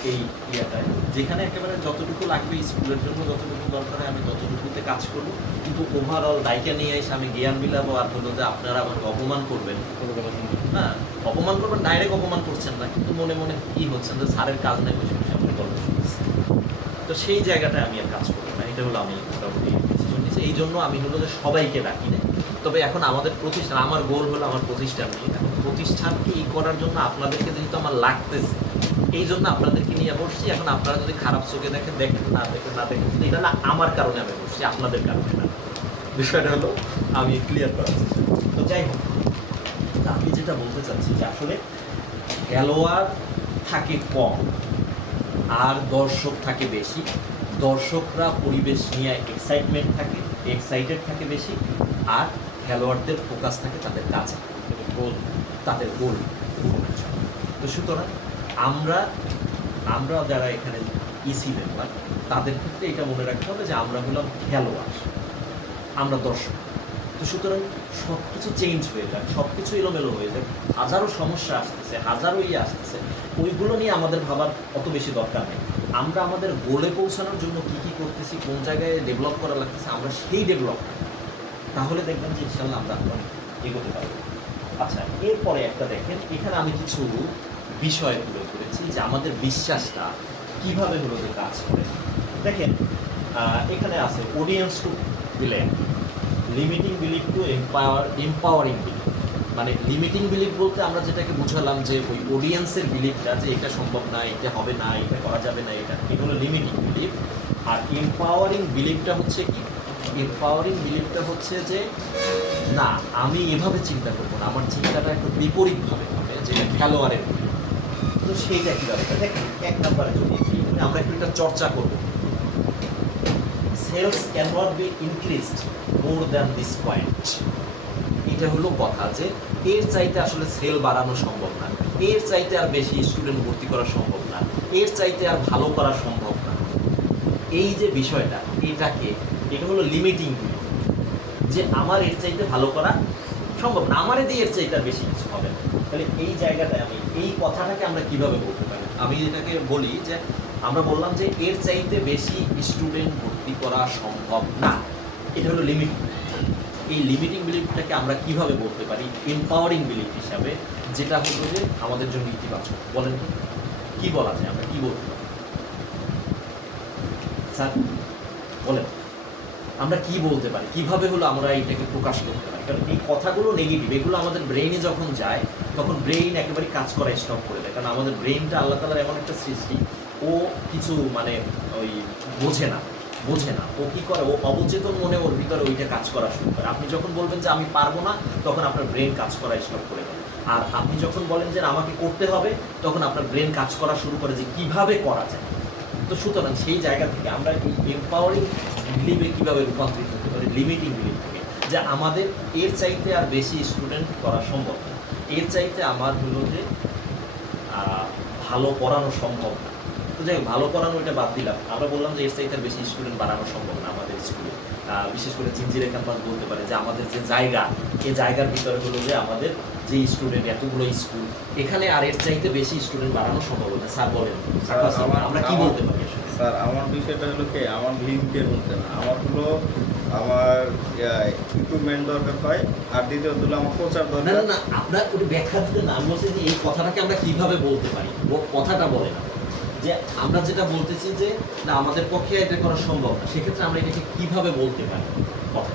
এই ইয়েটায়, যেখানে একেবারে যতটুকু লাগবে স্কুলের জন্য, যতটুকু দরকার হয় আমি ততটুকুতে কাজ করবো। কিন্তু ওভারঅল দায়িকা নিয়ে এসে আমি জ্ঞান বিলাবো আর হলো যে আপনারা আমাকে অপমান করবেন, হ্যাঁ অপমান করবেন, ডাইরেক্ট অপমান করছেন না, কিন্তু মনে মনে কি হচ্ছেন যে স্যারের কাজ নেই, বসে বসে আপনি গল্প শুনছেন। তো সেই জায়গাটায় আমি আর কাজ করবো না। এটা হলো আমি মোটামুটি ডিসিশন নিয়েছি। এই জন্য আমি হলো যে সবাইকে ডাকি না। তবে এখন আমাদের প্রতিষ্ঠান, আমার গোল হলো আমার প্রতিষ্ঠান নিয়ে, এখন প্রতিষ্ঠানকে ই করার জন্য আপনাদেরকে যেহেতু আমার লাগতেছে, এই জন্য আপনাদেরকে নিয়ে বসছি। এখন আপনারা যদি খারাপ চোখে দেখেন, না দেখেন, কিন্তু এটা না আমার কারণে আমি বসছি, আপনাদের কারণে না। বিষয়টা হলো আমি ক্লিয়ার করার চেষ্টা করছি। তো যাই হোক, আমি যেটা বলতে চাচ্ছি যে আসলে খেলোয়াড় থাকে কম আর দর্শক থাকে বেশি। দর্শকরা পরিবেশ নিয়ে এক্সাইটেড থাকে বেশি, আর খেলোয়াড়দের ফোকাস থাকে তাদের কাছে, তাদের গোল পূরণের জন্য। তো সুতরাং আমরা যারা এখানে ইসি মেম্বার, তাদের ক্ষেত্রে এটা মনে রাখতে হবে যে আমরা হলাম খেলোয়াড়, আমরা দর্শক। তো সুতরাং সব কিছু চেঞ্জ হয়ে যায়, সব কিছু এলোমেলো হয়ে যায়, হাজারো সমস্যা আসতেছে, হাজারো আসতেছে, ওইগুলো নিয়ে আমাদের ভাবার অত বেশি দরকার নেই। আমরা আমাদের গোলে পৌঁছানোর জন্য কী কী করতেছি, কোন জায়গায় ডেভেলপ করা লাগতেছে, আমরা সেই ডেভেলপ, তাহলে দেখবেন যে ইনশাল্লাহ আমরা এগোতে পারবো। আচ্ছা, এরপরে একটা দেখেন, এখানে আমি কিছু বিষয় তুলে ধরেছি যে আমাদের বিশ্বাসটা কীভাবে হলো যে কাজ করে। দেখেন এখানে আছে audience to believe, limiting believe two empowering believe. মানে লিমিটিং বিলিফ বলতে আমরা যেটাকে বুঝালাম যে ওই অডিয়েন্সের বিলিফটা যে এটা সম্ভব না, এটা হবে না, এটা করা যাবে না, এটা এগুলো লিমিটিং বিলিফ। আর এমপাওয়ারিং বিলিফটা হচ্ছে কি, এমপাওয়ারিং বিলিফটা হচ্ছে যে না আমি এভাবে চিন্তা করবো না, আমার চিন্তাটা একটু বিপরীতভাবে হবে, যেটা খেলোয়াড়ের belief। তো সেইটা কীভাবে দেখেন, এক নাম্বারে যদি আমরা একটু এটা চর্চা করবো, sales can not be increased more than this point. এটা হলো কথা যে এর চাইতে আসলে সেল বাড়ানো সম্ভব না, এর চাইতে আর বেশি স্টুডেন্ট ভর্তি করা সম্ভব না, এর চাইতে আর ভালো করা সম্ভব না। এই যে বিষয়টা, এটা হলো লিমিটিং, যে আমার এর চাইতে ভালো করা সম্ভব না, আমার দিয়ে এর চাইতে আর বেশি কিছু হবে না। তাহলে এই জায়গাটায় আমি এই কথাটাকে আমরা কিভাবে বলতে পারি, আমি এটাকে বলি যে আমরা বললাম যে এর চাইতে বেশি স্টুডেন্ট ভর্তি করা সম্ভব না, এটা হলো লিমিটিং। এই লিমিটিং বিলিফটাকে আমরা কিভাবে বলতে পারি এমপাওয়ারিং বিলিফ হিসাবে, যেটা হলো যে আমাদের জন্য ইতিবাচক। বলেন তো কি বলা যায়, আমরা কি বলতে পারি স্যার, বলেন আমরা কি বলতে পারি, কিভাবে হলো আমরা এটাকে প্রকাশ করতে পারি? কারণ এই কথাগুলো নেগেটিভ, এগুলো আমাদের ব্রেইনে যখন যায় তখন ব্রেইন একেবারে কাজ করা স্টপ করে দেয়। কারণ আমাদের ব্রেইনটা আল্লাহ তাআলার এমন একটা সৃষ্টি, ও কিছু মানে ওই বোঝে না, ও কি করে, ও অবচেতন মনে ওর ভিতরে ওইটা কাজ করা শুরু করে। আপনি যখন বলবেন যে আমি পারবো না, তখন আপনার ব্রেন কাজ করা স্টপ করে দেয়। আর আপনি যখন বলেন যে আমাকে করতে হবে, তখন আপনার ব্রেন কাজ করা শুরু করে যে কিভাবে করা যায়। তো সুতরাং সেই জায়গা থেকে আমরা এই এমপাওয়ারিং বিলিফে কীভাবে রূপান্তরিত হতে পারি লিমিটিং বিলিফ থেকে, যে আমাদের এর চাইতে আর বেশি স্টুডেন্ট করা সম্ভব না, এর চাইতে আমার হলো যে ভালো পড়ানো সম্ভব না। তো যাই হোক, ভালো পড়ানো এটা বাদ দিলাম, আমরা বললাম যে এর চাইতে আর বেশি স্টুডেন্ট বাড়ানো সম্ভব না আমাদের স্কুলে। বিশেষ করে জিঞ্জিরা ক্যাম্পাস বলতে পারে যে আমাদের যে জায়গা, এই জায়গার ভিতরে হলো যে আমাদের যে স্টুডেন্ট এতগুলো স্কুল, এখানে আর এর চাইতে বেশি স্টুডেন্ট বাড়ানো সম্ভব না। স্যার বলেন আমরা কি বলতে পারি আসলে? স্যার আমার বিষয়টা হলো কি, আমার লিঙ্কে বলতে না, আমার হলো আমার ইকুইপমেন্ট দরকার হয়, আর দ্বিতীয়ত হলো আমার প্রচার না দরকার। না না, আপনার ওটা ব্যাখ্যা দিতে না, আমি বলছি যে এই কথাটাকে আমরা কিভাবে বলতে পারি, ও কথাটা বলে না, যে আমরা যেটা বলতেছি যে না আমাদের পক্ষে এটা করা সম্ভব না, সেক্ষেত্রে আমরা এটাকে কিভাবে বলতে পারি কথা?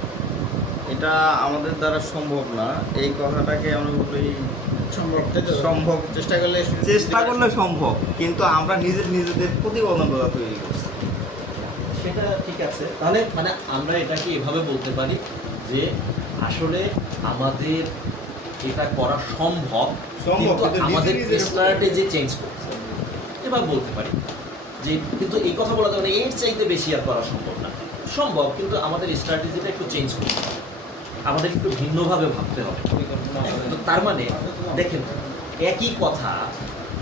এটা আমাদের দ্বারা সম্ভব না, এই কথাটাকে আমরা বলি সম্ভব, চেষ্টা করলে সম্ভব, কিন্তু আমরা নিজেদের প্রতিবন্ধকতা তৈরি করছি। সেটা ঠিক আছে, তাহলে মানে আমরা এটাকে এভাবে বলতে পারি যে আসলে আমাদের এটা করা সম্ভব, কিন্তু কিন্তু আমাদের নিজের স্ট্র্যাটেজি চেঞ্জ করতে হবে। এবার বলতে পারি যে কিন্তু এই কথা বলা যাবে না এর চাইতে বেশি আর করা সম্ভব না, সম্ভব, কিন্তু আমাদের স্ট্র্যাটেজিটা একটু চেঞ্জ করতে হবে, আমাদের একটু ভিন্নভাবে ভাবতে হবে। তো তার মানে দেখেন একই কথা,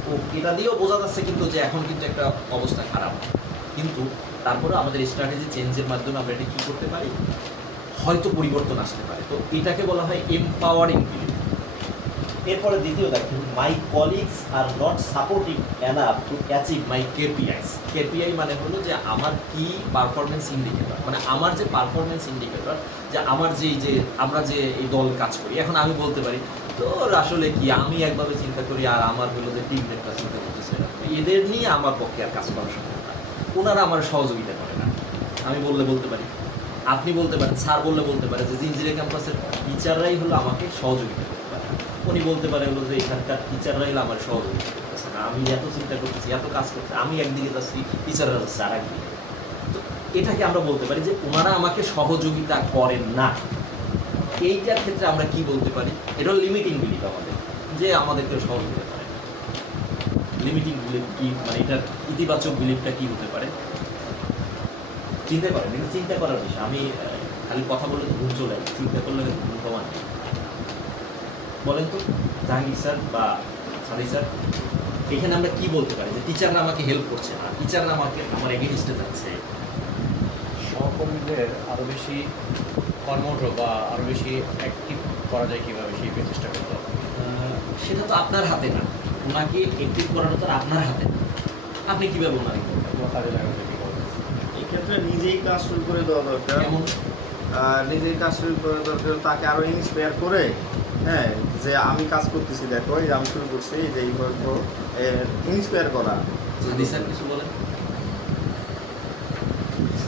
ও এটা দিয়েও বোঝা যাচ্ছে কিন্তু যে এখন কিন্তু একটা অবস্থা খারাপ, কিন্তু তারপরে আমাদের স্ট্র্যাটেজি চেঞ্জের মাধ্যমে আমরা এটা কী করতে পারি, হয়তো পরিবর্তন আসতে পারে। তো এটাকে বলা হয় এমপাওয়ারিং বিলিফ। এরপরে দ্বিতীয় দেখুন, my colleagues are not supportive enough to achieve my KPIs. KPI মানে হলো যে আমার কি পারফরমেন্স ইন্ডিকেটর, মানে আমার যে পারফরমেন্স ইন্ডিকেটর, যে আমার যে আমরা যে এই দল কাজ করি, এখন আমি বলতে পারি তো আসলে কি আমি একভাবে চিন্তা করি, আর আমার হলো যে টিমমেটরা চিন্তা করতেছে, এদের নিয়ে আমার পক্ষে আর কাজ করা সম্ভব না, ওনারা আমার সহযোগিতা করে না। আমি বলতে পারি, আপনি বলতে পারেন, স্যার বলতে পারে যে জিঞ্জিরা ক্যাম্পাসের টিচাররাই হলো আমাকে সহযোগিতা করতে পারে, উনি বলতে পারে হলো যে এখানকার টিচাররাই হলো আমার সহযোগিতা করতেছে না, আমি এত চিন্তা করতেছি, এত কাজ করতে, আমি একদিকে যাচ্ছি, টিচাররা যাচ্ছে আর একদিকে। তো এটাকে আমরা বলতে পারি যে ওনারা আমাকে সহযোগিতা করেন না। এইটার ক্ষেত্রে আমরা কি বলতে পারি, এটা হলো লিমিটিং বিলিফ আমাদের, যে আমাদেরকে সহযোগিতা করে না। লিমিটিং বিলিফ কি, মানে এটার ইতিবাচক বিলিফটা কি হতে পারে চিন্তা করেন, কিন্তু চিন্তা করার বিষয়, আমি খালি কথা বলে তো ভুল চলে, চিন্তা করলে ভুল হওয়া নেই। বলেন তো জাহাঙ্গীর স্যার বা সাদি স্যার, এখানে আমরা কি বলতে পারি যে টিচাররা আমাকে হেল্প করছে না, টিচাররা আমাকে আমার এগেইনস্টে যাচ্ছে। সহকর্মীদের আরও বেশি কর্মঠ বা আরও বেশি অ্যাক্টিভ করা যায় কীভাবে, সেই চেষ্টা করতে হবে। সেটা তো আপনার হাতে না, ওনাকে অ্যাক্টিভ করানো তো আপনার হাতে না, আপনি কীভাবে ওনাকে কাজে লাগাতে কী করবে? এক্ষেত্রে নিজেই কাজ শুরু করে দেওয়া দরকার, কেমন? নিজেই কাজ শুরু করে দরকার, তাকে আরও ইন্সপায়ার করে, হ্যাঁ, যে আমি কাজ করতেছি, দেখো এই যে আমি শুরু করছি, যে এইভাবে ইন্সপায়ার করা। সাদি স্যার কিছু বলেন,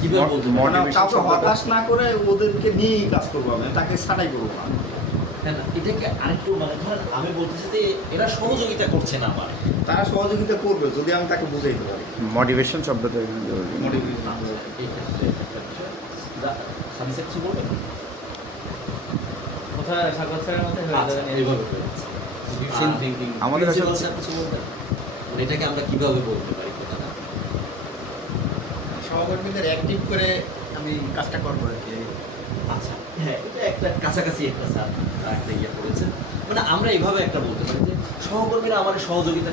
কিভাবে বলতে পারি? কাউকে হতাশ না করে ওদেরকে নিয়েই কাজ করবো, আমি তাকে ছাঁটাই করবো না। হ্যাঁ না, এটাকে আরেকটু মানে ধরেন আমি বলতেছি যে এরা সহযোগিতা করছে না আমার। তারা সহযোগিতা করবে যদি আমি তাকে বুঝাইতে পারি। মোটিভেশন শব্দটা এখানে জরুরি। আচ্ছা, এই ক্ষেত্রে একটা বিষয়। সামি স্যার কিছু বলবেন? কোথায় সাগর স্যারের মধ্যে হয়ে আচ্ছা, যাবে এইভাবে হয়েছে। Different thinking. আমাদের প্রিন্সিপাল আসলে স্যার কিছু বলবেন? মানে এটাকে আমরা কিভাবে বলতে পারি কথাটা? সহকর্মীদের অ্যাক্টিভ করে আমি কাজটা করবো আর কি। আচ্ছা, হ্যাঁ, এটা একটা কাছাকাছি একটা স্যার একটা ইয়ে করেছেন। মানে আমরা এইভাবে একটা বলতে পারি যে সহকর্মীরা আমার সহযোগিতা